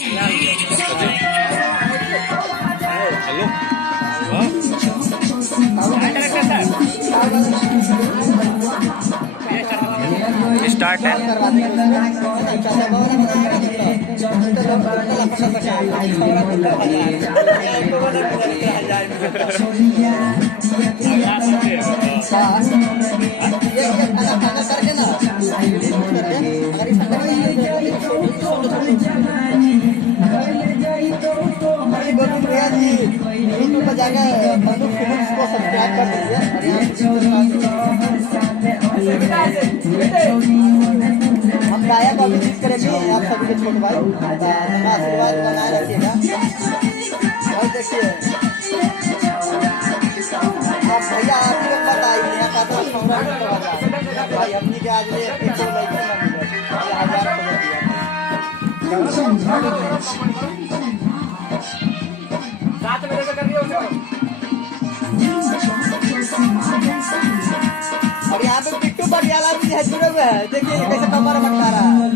Hello start है। हम गायक और विजिट करेंगे आप सभी के छोटे भाई आशीर्वाद बनाए रखिएगा। और देखिए आप भैया आप लोग बताइए यहाँ का भाई अपनी के आज ले अपनी को लेकर और यहाँ पे पिट्टू पटियाला भी है जुड़े हुए हैं। देखिए कैसे कमर बता रहा है।